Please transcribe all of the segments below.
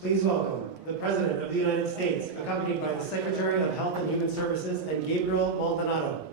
Please welcome the President of the United States, accompanied by the Secretary of Health and Human Services and Gabriel Maldonado.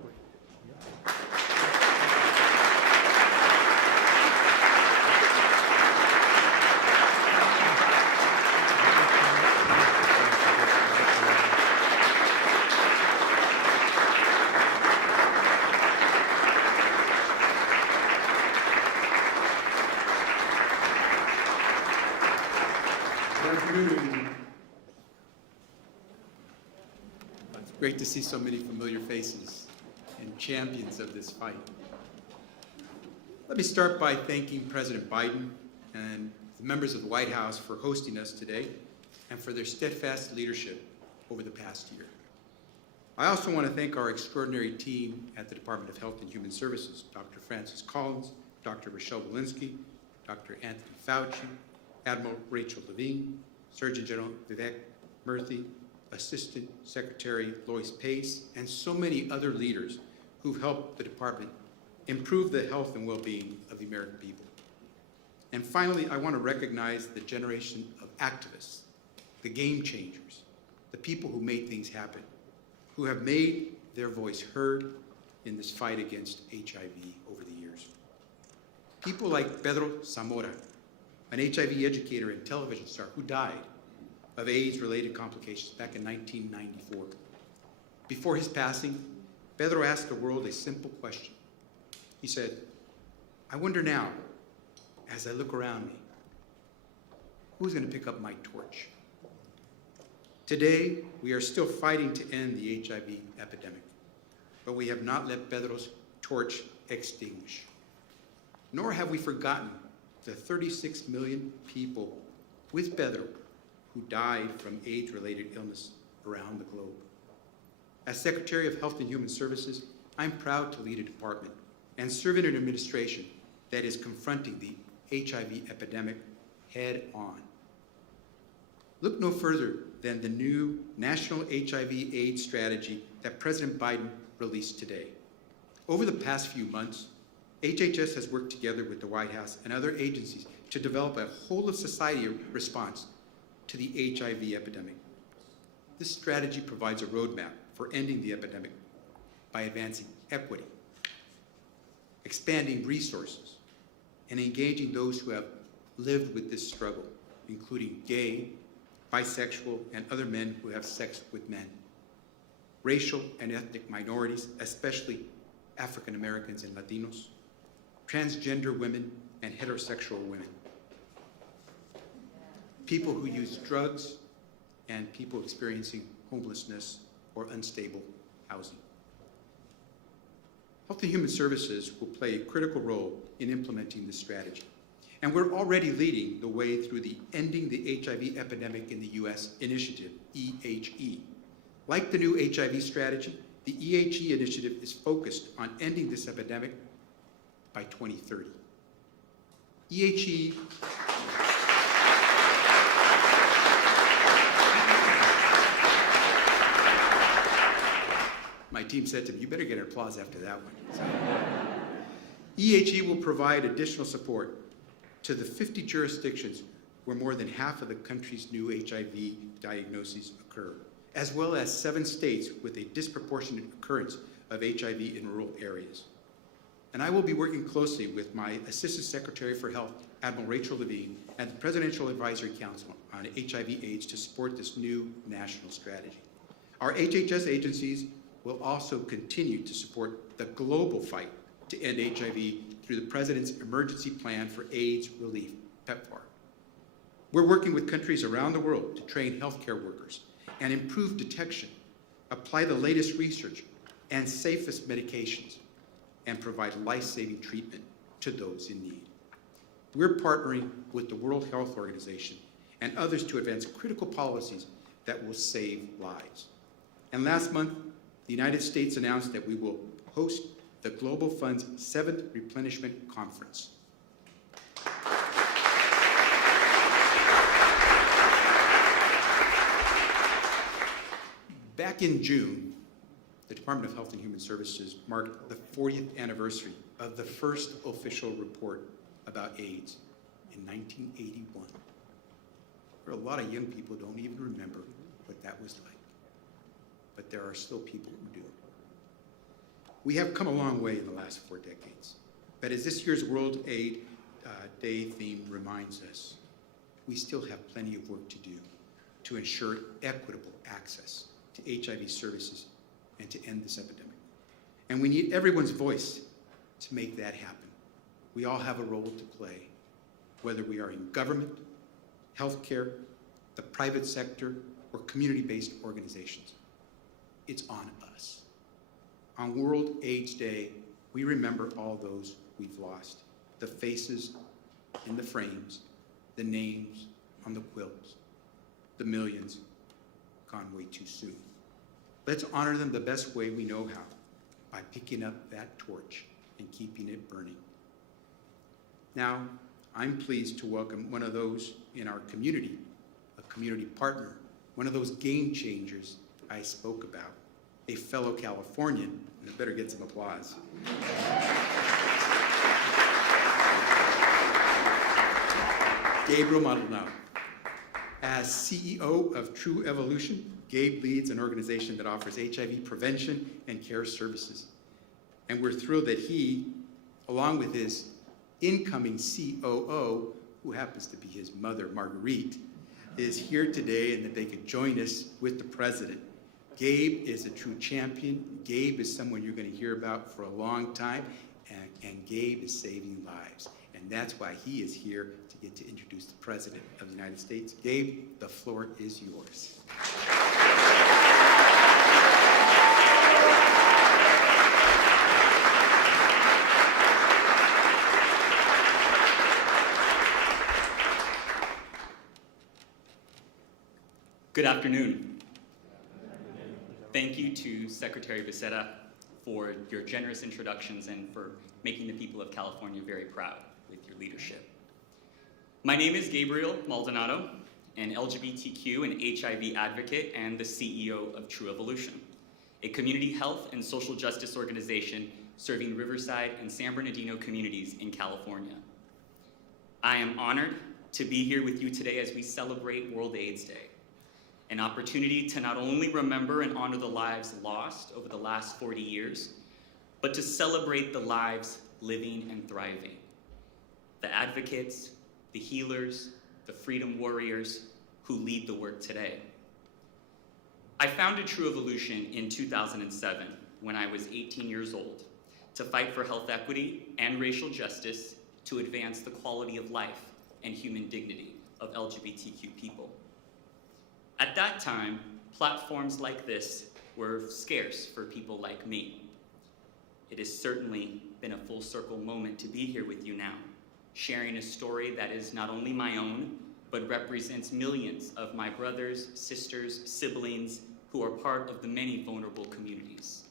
It's great to see so many familiar faces and champions of this fight. Let me start by thanking President Biden and the members of the White House for hosting us today and for their steadfast leadership over the past year. I also want to thank our extraordinary team at the Department of Health and Human Services, Dr. Francis Collins, Dr. Rochelle Walensky, Dr. Anthony Fauci, Admiral Rachel Levine, Surgeon General Vivek Murthy, Assistant Secretary Lois Pace, and so many other leaders who've helped the department improve the health and well-being of the American people. And finally, I want to recognize the generation of activists, the game changers, the people who made things happen, who have made their voice heard in this fight against HIV over the years. People like Pedro Zamora, an HIV educator and television star who died of AIDS-related complications back in 1994. Before his passing, Pedro asked the world a simple question. He said, "I wonder now, as I look around me, who's going to pick up my torch?" Today, we are still fighting to end the HIV epidemic, but we have not let Pedro's torch extinguish. Nor have we forgotten the 36 million people with Pedro who died from AIDS-related illness around the globe. As Secretary of Health and Human Services, I'm proud to lead a department and serve in an administration that is confronting the HIV epidemic head on. Look no further than the new National HIV/AIDS strategy that President Biden released today. Over the past few months, HHS has worked together with the White House and other agencies to develop a whole-of-society response to the HIV epidemic. This strategy provides a roadmap for ending the epidemic by advancing equity, expanding resources, and engaging those who have lived with this struggle, including gay, bisexual, and other men who have sex with men, racial and ethnic minorities, especially African Americans and Latinos, transgender women, and heterosexual women, people who use drugs, and people experiencing homelessness or unstable housing. Health and Human Services will play a critical role in implementing this strategy. And we're already leading the way through the Ending the HIV Epidemic in the U.S. initiative, EHE. Like the new HIV strategy, the EHE initiative is focused on ending this epidemic by 2030. EHE My team said to me, you better get an applause after that one. So, EHE will provide additional support to the 50 jurisdictions where more than half of the country's new HIV diagnoses occur, as well as 7 states with a disproportionate occurrence of HIV in rural areas. And I will be working closely with my Assistant Secretary for Health, Admiral Rachel Levine, and the Presidential Advisory Council on HIV/AIDS to support this new national strategy. Our HHS agencies will also continue to support the global fight to end HIV through the President's Emergency Plan for AIDS Relief, PEPFAR. We're working with countries around the world to train healthcare workers and improve detection, apply the latest research and safest medications, and provide life-saving treatment to those in need. We're partnering with the World Health Organization and others to advance critical policies that will save lives. And last month, the United States announced that we will host the Global Fund's 7th Replenishment Conference. Back in June, the Department of Health and Human Services marked the 40th anniversary of the first official report about AIDS in 1981. There are a lot of young people who don't even remember what that was like, but there are still people who do. We have come a long way in the last 4 decades, but as this year's World AIDS Day theme reminds us, we still have plenty of work to do to ensure equitable access to HIV services and to end this epidemic. And we need everyone's voice to make that happen. We all have a role to play, whether we are in government, healthcare, the private sector, or community-based organizations. It's on us. On World AIDS Day, we remember all those we've lost, the faces in the frames, the names on the quilts, the millions gone way too soon. Let's honor them the best way we know how, by picking up that torch and keeping it burning. Now, I'm pleased to welcome one of those in our community, a community partner, one of those game changers I spoke about, a fellow Californian, and I better get some applause. Gabriel Maldonado. As CEO of True Evolution, Gabe leads an organization that offers HIV prevention and care services. And we're thrilled that he, along with his incoming COO, who happens to be his mother, Marguerite, is here today and that they could join us with the president. Gabe is a true champion. Gabe is someone you're going to hear about for a long time, and Gabe is saving lives. And that's why he is here to get to introduce the President of the United States. Gabe, the floor is yours. Good afternoon. Thank you to Secretary Becerra for your generous introductions and for making the people of California very proud with your leadership. My name is Gabriel Maldonado, an LGBTQ and HIV advocate and the CEO of True Evolution, a community health and social justice organization serving Riverside and San Bernardino communities in California. I am honored to be here with you today as we celebrate World AIDS Day, an opportunity to not only remember and honor the lives lost over the last 40 years, but to celebrate the lives living and thriving. The advocates, the healers, the freedom warriors who lead the work today. I founded True Evolution in 2007 when I was 18 years old to fight for health equity and racial justice to advance the quality of life and human dignity of LGBTQ people. At that time, platforms like this were scarce for people like me. It has certainly been a full circle moment to be here with you now, sharing a story that is not only my own, but represents millions of my brothers, sisters, siblings who are part of the many vulnerable communities.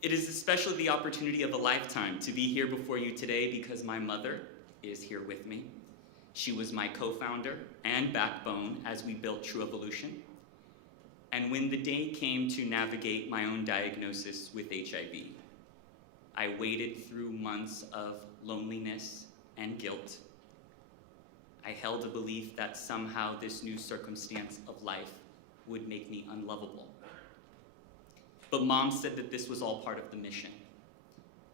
It is especially the opportunity of a lifetime to be here before you today because my mother is here with me. She was my co-founder and backbone as we built True Evolution. And when the day came to navigate my own diagnosis with HIV, I waded through months of loneliness and guilt. I held a belief that somehow this new circumstance of life would make me unlovable. But Mom said that this was all part of the mission,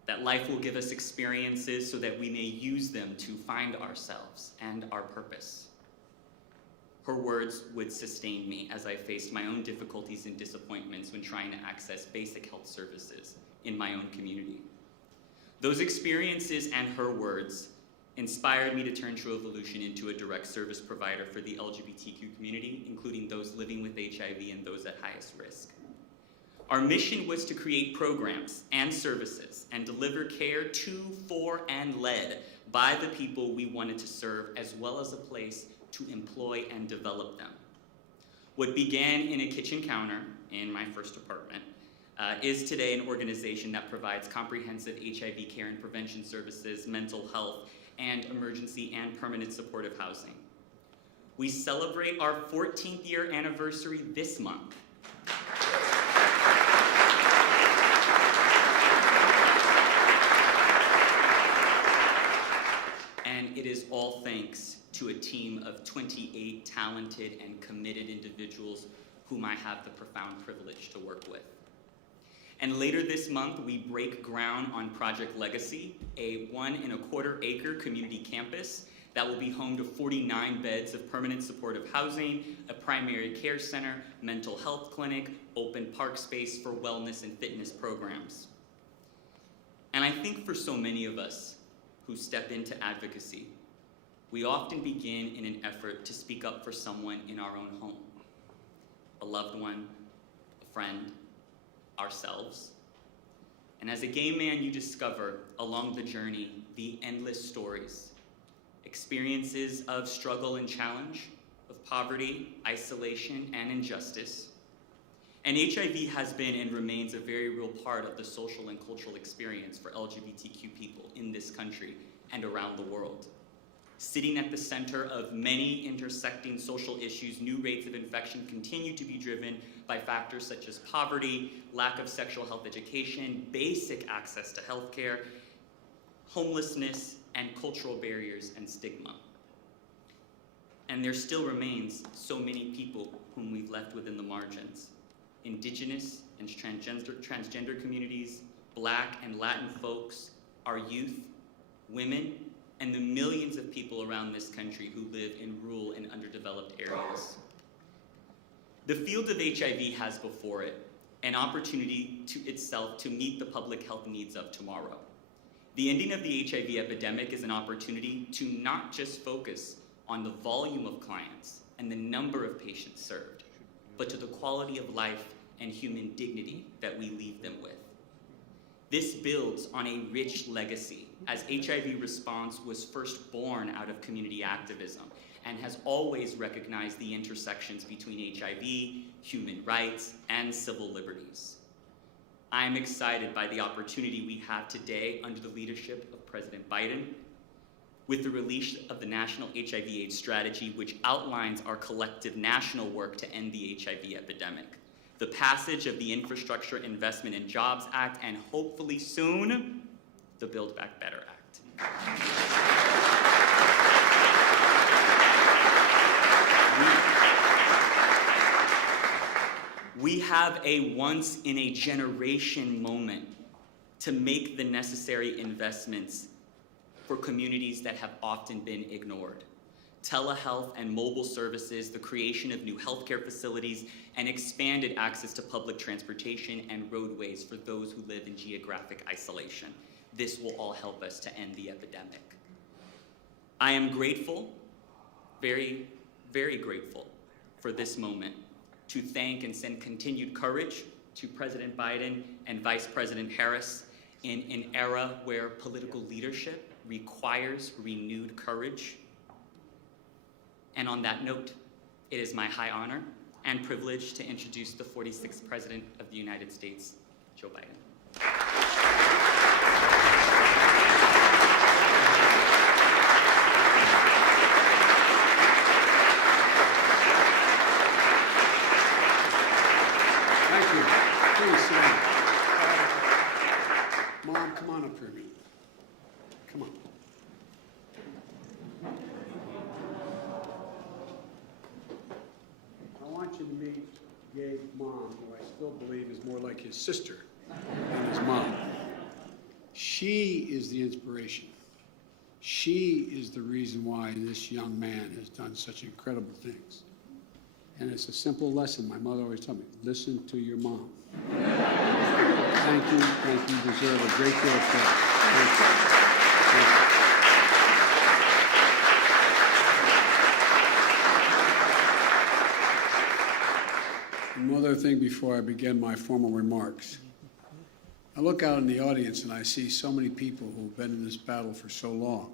that life will give us experiences so that we may use them to find ourselves and our purpose. Her words would sustain me as I faced my own difficulties and disappointments when trying to access basic health services in my own community. Those experiences and her words inspired me to turn True Evolution into a direct service provider for the LGBTQ community, including those living with HIV and those at highest risk. Our mission was to create programs and services and deliver care to, for, and led by the people we wanted to serve, as well as a place to employ and develop them. What began in a kitchen counter in my first apartment is today an organization that provides comprehensive HIV care and prevention services, mental health, and emergency and permanent supportive housing. We celebrate our 14th year anniversary this month. And it is all thanks to a team of 28 talented and committed individuals whom I have the profound privilege to work with. And later this month, we break ground on Project Legacy, a 1.25 acre community campus that will be home to 49 beds of permanent supportive housing, a primary care center, mental health clinic, open park space for wellness and fitness programs. And I think for so many of us who step into advocacy, we often begin in an effort to speak up for someone in our own home, a loved one, a friend, ourselves. And as a gay man, you discover along the journey the endless stories, experiences of struggle and challenge, of poverty, isolation, and injustice. And HIV has been and remains a very real part of the social and cultural experience for LGBTQ people in this country and around the world. Sitting at the center of many intersecting social issues, new rates of infection continue to be driven by factors such as poverty, lack of sexual health education, basic access to healthcare, homelessness, and cultural barriers and stigma. And there still remains so many people whom we've left within the margins. Indigenous and transgender communities, Black and Latin folks, our youth, women, and the millions of people around this country who live in rural and underdeveloped areas. The field of HIV has before it an opportunity to itself to meet the public health needs of tomorrow. The ending of the HIV epidemic is an opportunity to not just focus on the volume of clients and the number of patients served, but to the quality of life and human dignity that we leave them with. This builds on a rich legacy, as HIV response was first born out of community activism and has always recognized the intersections between HIV, human rights, and civil liberties. I am excited by the opportunity we have today under the leadership of President Biden, with the release of the National HIV/AIDS Strategy, which outlines our collective national work to end the HIV epidemic, the passage of the Infrastructure Investment and Jobs Act, and hopefully soon, the Build Back Better Act. We have a once-in-a-generation moment to make the necessary investments for communities that have often been ignored. Telehealth and mobile services, the creation of new healthcare facilities, and expanded access to public transportation and roadways for those who live in geographic isolation. This will all help us to end the epidemic. I am grateful, very, very grateful for this moment, to thank and send continued courage to President Biden and Vice President Harris in an era where political leadership requires renewed courage. And on that note, it is my high honor and privilege to introduce the 46th President of the United States, Joe Biden. still believe is more like his sister than his mom. She is the inspiration. She is the reason why this young man has done such incredible things. And it's a simple lesson my mother always told me: listen to your mom. Thank you, thank you. You deserve a great deal of credit. Thank you. Thank you. One other thing before I begin my formal remarks. I look out in the audience and I see so many people who've been in this battle for so long.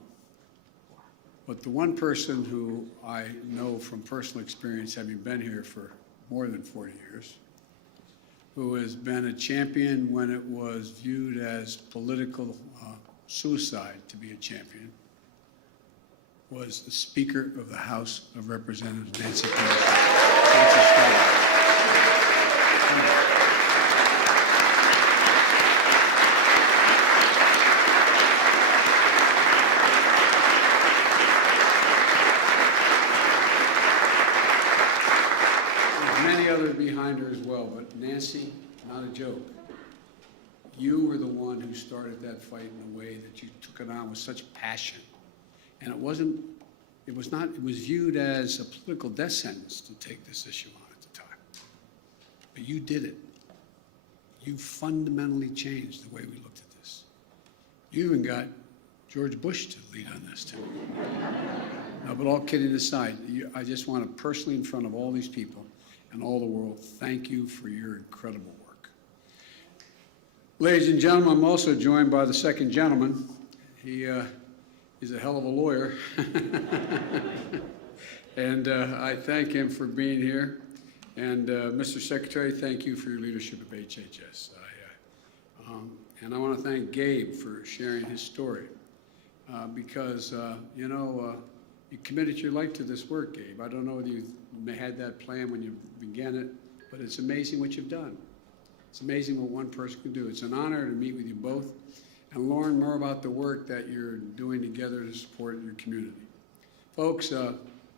But the one person who I know from personal experience, having been here for more than 40 years, who has been a champion when it was viewed as political suicide to be a champion, was the Speaker of the House of Representatives, Nancy Pelosi. Nancy Pelosi. Behind her as well, but Nancy, not a joke. You were the one who started that fight in a way that you took it on with such passion. And it was viewed as a political death sentence to take this issue on at the time. But you did it. You fundamentally changed the way we looked at this. You even got George Bush to lead on this too. No, but all kidding aside, I just want to personally, in front of all these people and all the world, thank you for your incredible work. Ladies and gentlemen, I'm also joined by the second gentleman. He is a hell of a lawyer. And I thank him for being here. And Mr. Secretary, thank you for your leadership of HHS. And I want to thank Gabe for sharing his story. Because, you committed your life to this work, Gabe. I don't know whether you had that plan when you began it, but it's amazing what you've done. It's amazing what one person can do. It's an honor to meet with you both and learn more about the work that you're doing together to support your community. Folks,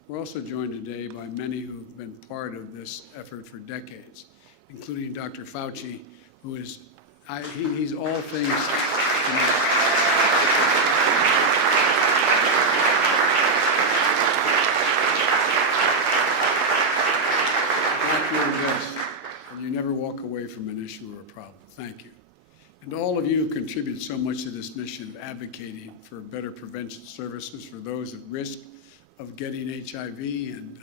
we're also joined today by many who've been part of this effort for decades, including Dr. Fauci, who is, he's all things to me. And you never walk away from an issue or a problem. Thank you. And all of you who contribute so much to this mission of advocating for better prevention services for those at risk of getting HIV and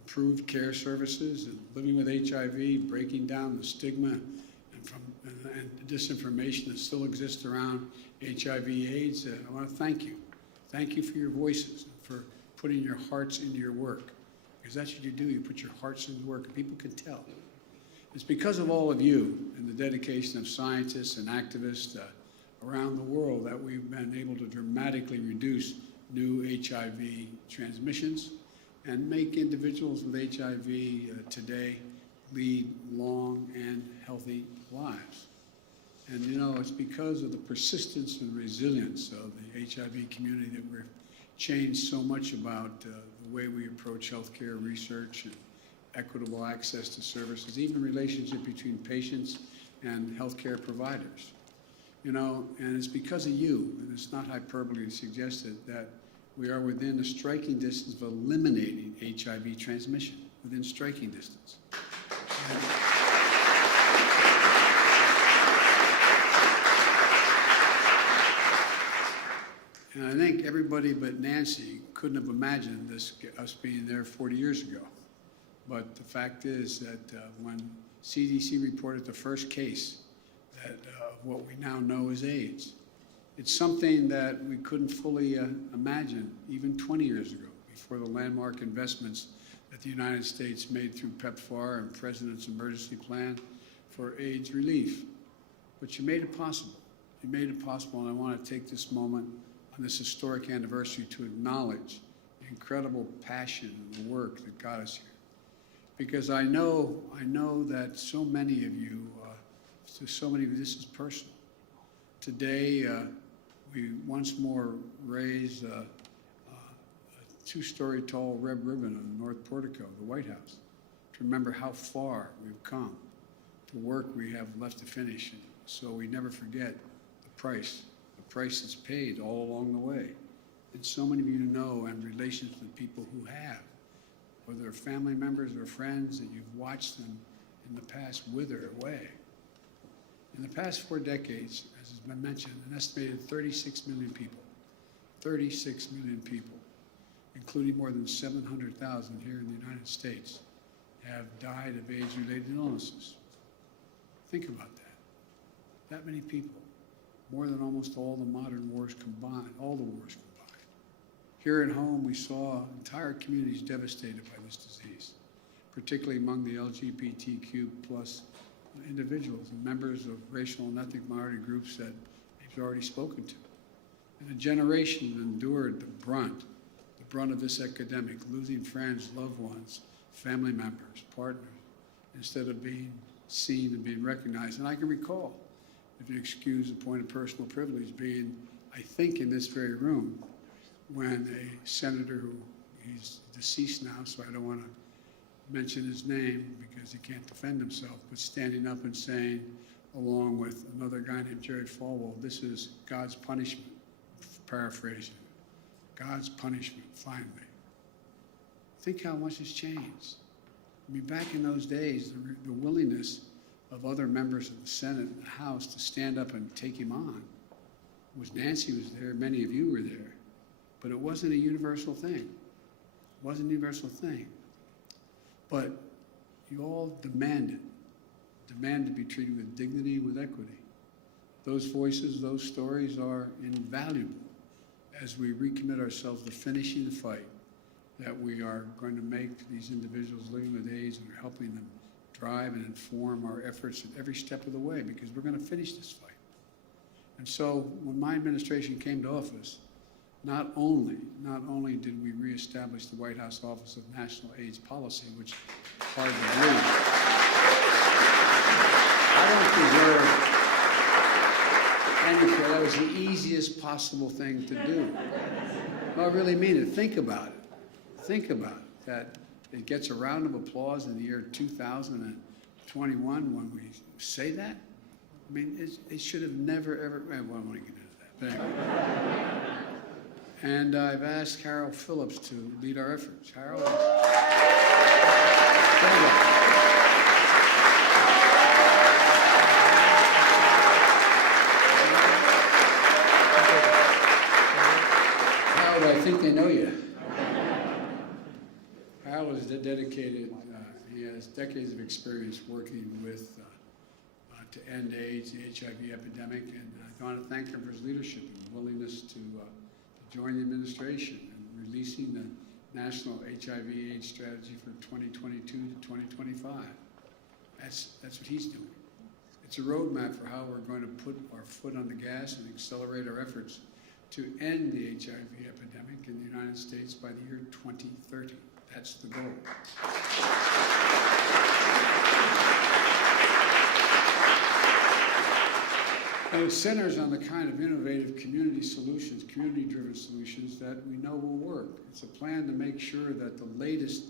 improved care services and living with HIV, breaking down the stigma and disinformation that still exists around HIV/AIDS. I want to thank you. Thank you for your voices, for putting your hearts into your work. Because that's what you do. You put your hearts into work, and people can tell. It's because of all of you and the dedication of scientists and activists around the world that we've been able to dramatically reduce new HIV transmissions and make individuals with HIV today lead long and healthy lives. And it's because of the persistence and resilience of the HIV community that we've changed so much about the way we approach healthcare research and equitable access to services, even relationship between patients and healthcare providers. And it's because of you, and it's not hyperbole to suggest it, that we are within a striking distance of eliminating HIV transmission, within striking distance. And I think everybody but Nancy couldn't have imagined us being there 40 years ago. But the fact is that when CDC reported the first case of what we now know as AIDS, it's something that we couldn't fully imagine even 20 years ago, before the landmark investments that the United States made through PEPFAR and President's Emergency Plan for AIDS relief. But you made it possible. You made it possible, and I want to take this moment on this historic anniversary to acknowledge the incredible passion and the work that got us here. Because I know that so many of you, this is personal. Today, we once more raised a two-story tall red ribbon on the North Portico of the White House to remember how far we've come the work we have left to finish. And so we never forget the price that's paid all along the way. And so many of you know and relations with people who have, whether they're family members or friends, that you've watched them in the past wither away. In the past 4 decades, as has been mentioned, an estimated 36 million people, 36 million people, including more than 700,000 here in the United States, have died of age-related illnesses. Think about that. That many people, more than almost all the modern wars combined, all the wars combined. Here at home, we saw entire communities devastated by this disease, particularly among the LGBTQ plus individuals and members of racial and ethnic minority groups that he's already spoken to. And a generation endured the brunt of this epidemic, losing friends, loved ones, family members, partners, instead of being seen and being recognized. And I can recall, if you excuse a point of personal privilege, being, I think, in this very room when a senator who, he's deceased now, so I don't want to mention his name because he can't defend himself, but standing up and saying, along with another guy named Jerry Falwell, this is God's punishment, paraphrasing, God's punishment, finally. Think how much has changed. I mean, back in those days, the willingness of other members of the Senate and the House to stand up and take him on was, Nancy was there, many of you were there, but it wasn't a universal thing. It wasn't a universal thing. But you all demand to be treated with dignity, with equity. Those voices, those stories are invaluable as we recommit ourselves to finishing the fight that we are going to make these individuals living with AIDS, and are helping them drive and inform our efforts at every step of the way, because we're going to finish this fight. And so when my administration came to office, not only did we reestablish the White House Office of National AIDS Policy, which hard to believe, I don't deserve any credit. That was the easiest possible thing to do. No, I really mean it. Think about it. Think about it, that it gets a round of applause in the year 2021 when we say that. I mean, it should have never, ever, well, I don't want to get into that, but anyway. And I've asked Harold Phillips to lead our efforts. Harold. Harold, I think they know you. Harold is dedicated, he has decades of experience working with, to end AIDS, the HIV epidemic, and I want to thank him for his leadership and willingness to join the administration and releasing the National HIV/AIDS Strategy for 2022 to 2025. That's what he's doing. It's a roadmap for how we're going to put our foot on the gas and accelerate our efforts to end the HIV epidemic in the United States by the year 2030. That's the goal. And it centers on the kind of innovative community solutions, community-driven solutions that we know will work. It's a plan to make sure that the latest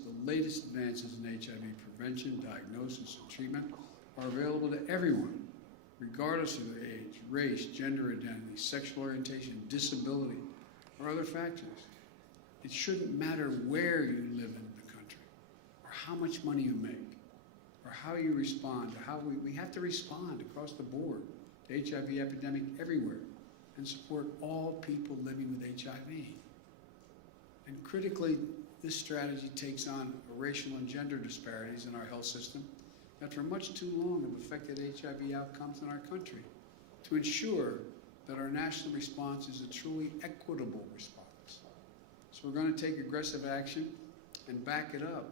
advances in HIV prevention, diagnosis, and treatment are available to everyone, regardless of their age, race, gender identity, sexual orientation, disability, or other factors. It shouldn't matter where you live in the country, or how much money you make, or how you respond, or how we have to respond across the board. The HIV epidemic everywhere, and support all people living with HIV. And critically, this strategy takes on racial and gender disparities in our health system that for much too long have affected HIV outcomes in our country, to ensure that our national response is a truly equitable response. So we're going to take aggressive action and back it up.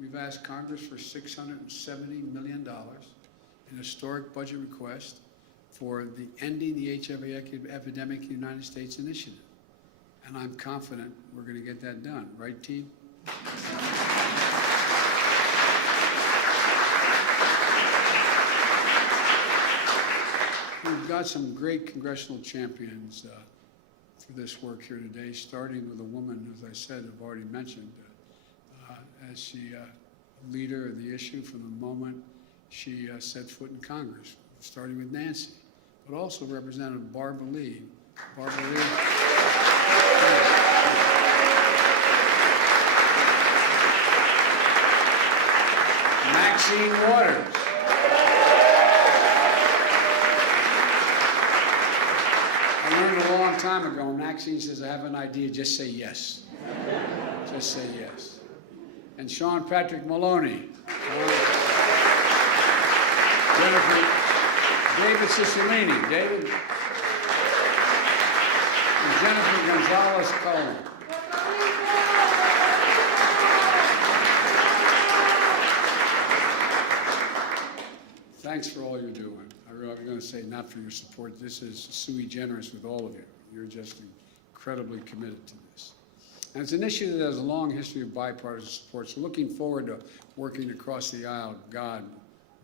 We've asked Congress for $670 million, an historic budget request for the Ending the HIV Epidemic in the United States initiative. And I'm confident we're going to get that done. Right, team? We've got some great congressional champions for this work here today, starting with a woman, as I said, I've already mentioned, as she a leader of the issue from the moment she set foot in Congress, starting with Nancy, but also Representative Barbara Lee. Barbara Lee. Maxine Waters. I learned a long time ago, Maxine says, I have an idea, just say yes. Just say yes. And Sean Patrick Maloney. Jennifer, David Cicilline. David. And Jennifer Gonzalez Cullen. Thanks for all you're doing. I'm going to say not for your support. This is sui generis with all of you. You're just incredibly committed to this. And it's an issue that has a long history of bipartisan support, so looking forward to working across the aisle, God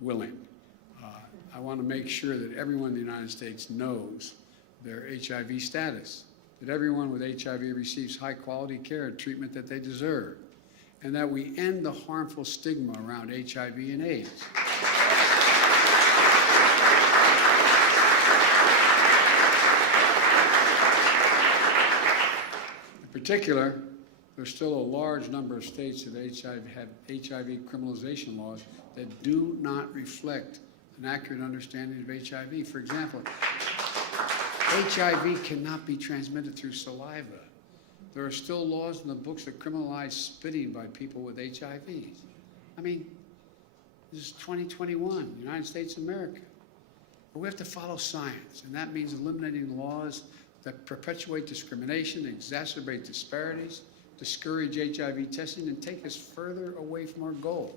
willing. I want to make sure that everyone in the United States knows their HIV status, that everyone with HIV receives high-quality care and treatment that they deserve, and that we end the harmful stigma around HIV and AIDS. In particular, there's still a large number of states that have HIV criminalization laws that do not reflect an accurate understanding of HIV. For example, HIV cannot be transmitted through saliva. There are still laws in the books that criminalize spitting by people with HIV. I mean, this is 2021, United States of America. But we have to follow science, and that means eliminating laws that perpetuate discrimination, exacerbate disparities, discourage HIV testing, and take us further away from our goal.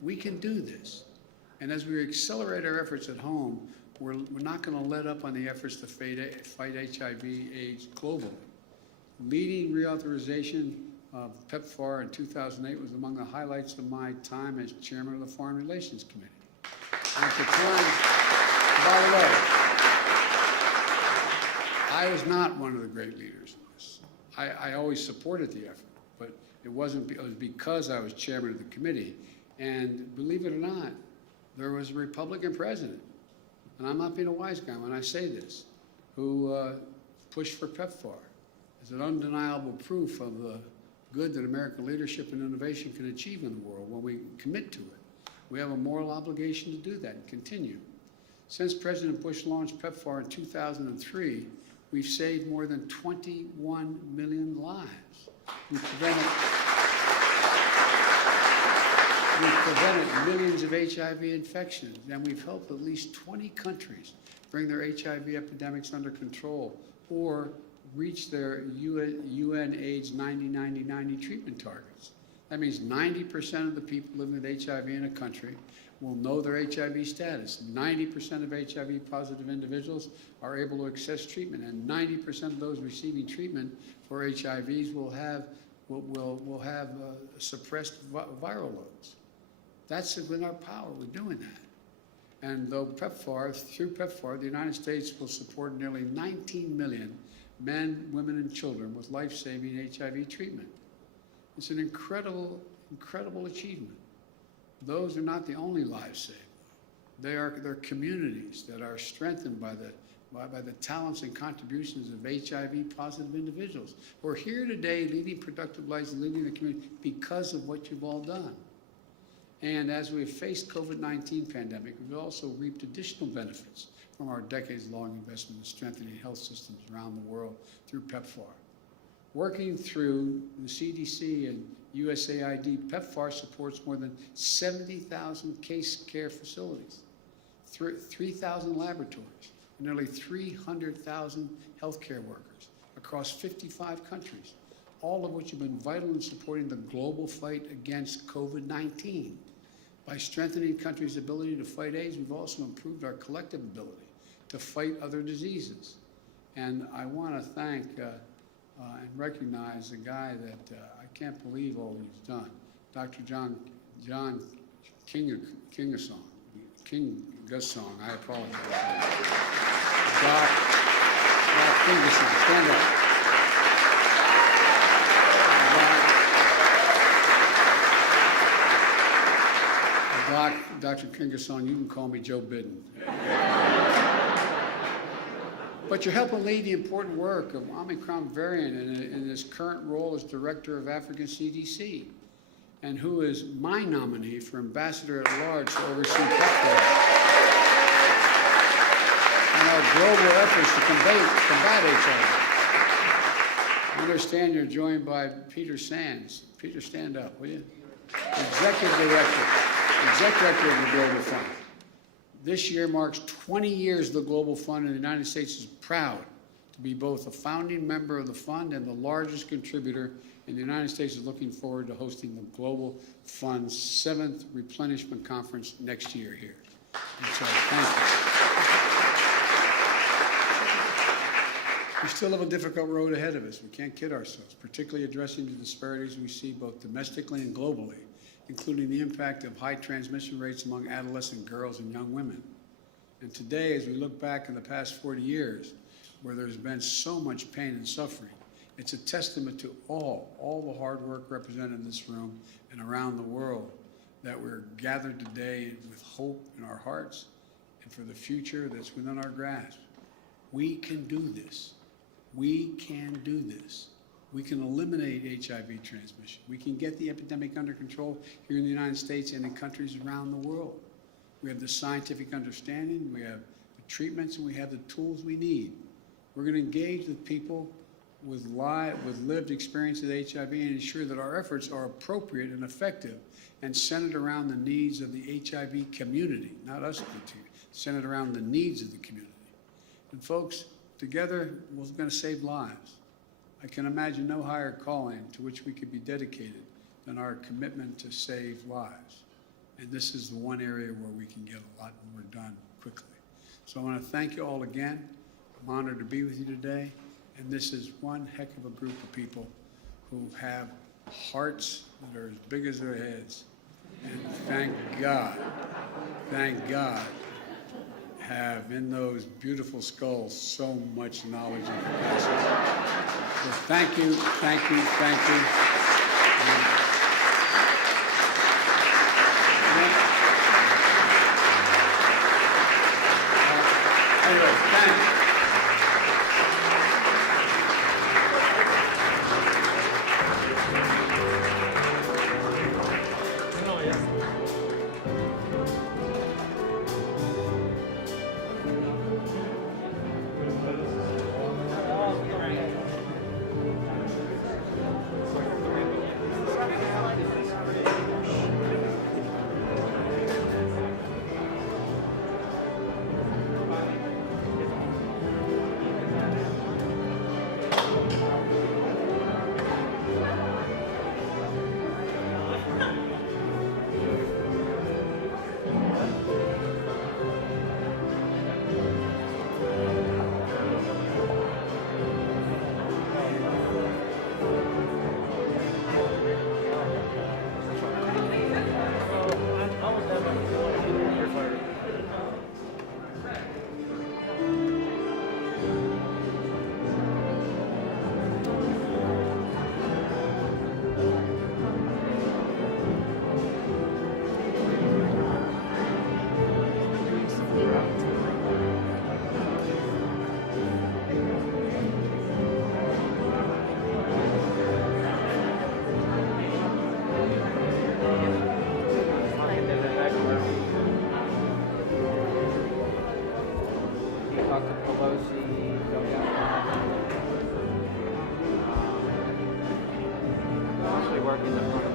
We can do this. And as we accelerate our efforts at home, we're not going to let up on the efforts to fight HIV/AIDS globally. Leading reauthorization of PEPFAR in 2008 was among the highlights of my time as chairman of the Foreign Relations Committee. And at the time, by the way, I was not one of the great leaders in this. I always supported the effort, but it was because I was chairman of the committee. And believe it or not, there was a Republican president, and I'm not being a wise guy when I say this, who pushed for PEPFAR as an undeniable proof of the good that American leadership and innovation can achieve in the world when we commit to it. We have a moral obligation to do that and continue. Since President Bush launched PEPFAR in 2003, we've saved more than 21 million lives. We've prevented millions of HIV infections, and we've helped at least 20 countries bring their HIV epidemics under control or reach their UN AIDS 90-90-90 treatment targets. That means 90% of the people living with HIV in a country will know their HIV status. 90% of HIV positive individuals are able to access treatment, and 90% of those receiving treatment for HIVs will have suppressed viral loads. That's within our power. We're doing that. And though through PEPFAR, the United States will support nearly 19 million men, women, and children with life-saving HIV treatment. It's an incredible, incredible achievement. Those are not the only lives saved. They're communities that are strengthened by the talents and contributions of HIV-positive individuals who are here today leading productive lives and leading the community because of what you've all done. And as we've faced COVID-19 pandemic, we've also reaped additional benefits from our decades-long investment in strengthening health systems around the world through PEPFAR. Working through the CDC and USAID, PEPFAR supports more than 70,000 case care facilities, 3,000 laboratories, and nearly 300,000 healthcare workers across 55 countries, all of which have been vital in supporting the global fight against COVID-19. By strengthening countries' ability to fight AIDS, we've also improved our collective ability to fight other diseases. And I want to thank and recognize a guy that I can't believe all he's done, Dr. John Kingasong, I apologize. Doc Kingasong, stand up. Dr. Kingerson, you can call me Joe Biden. But you're helping lead the important work of Omicron variant in his current role as Director of African CDC, and who is my nominee for Ambassador at Large to oversee PEPFAR and our global efforts to combat HIV. I understand you're joined by Peter Sands. Peter, stand up, will you? Executive Director of the Global Fund. This year marks 20 years the Global Fund, and the United States is proud to be both a founding member of the fund and the largest contributor, and the United States is looking forward to hosting the Global Fund's 7th Replenishment Conference next year here. And so, thank you. We still have a difficult road ahead of us. We can't kid ourselves, particularly addressing the disparities we see both domestically and globally, including the impact of high transmission rates among adolescent girls and young women. And today, as we look back in the past 40 years, where there's been so much pain and suffering, it's a testament to all the hard work represented in this room and around the world, that we're gathered today with hope in our hearts and for the future that's within our grasp. We can do this. We can do this. We can eliminate HIV transmission. We can get the epidemic under control here in the United States and in countries around the world. We have the scientific understanding, we have the treatments, and we have the tools we need. We're going to engage with people with lived experience with HIV and ensure that our efforts are appropriate and effective and centered around the needs of the HIV community, not us, centered around the needs of the community. And folks, together, we're going to save lives. I can imagine no higher calling to which we could be dedicated than our commitment to save lives. And this is the one area where we can get a lot more done quickly. So I want to thank you all again. I'm honored to be with you today. And this is one heck of a group of people who have hearts that are as big as their heads. And thank God, have in those beautiful skulls so much knowledge and capacity. So thank you. Anyway, thanks. Working the front.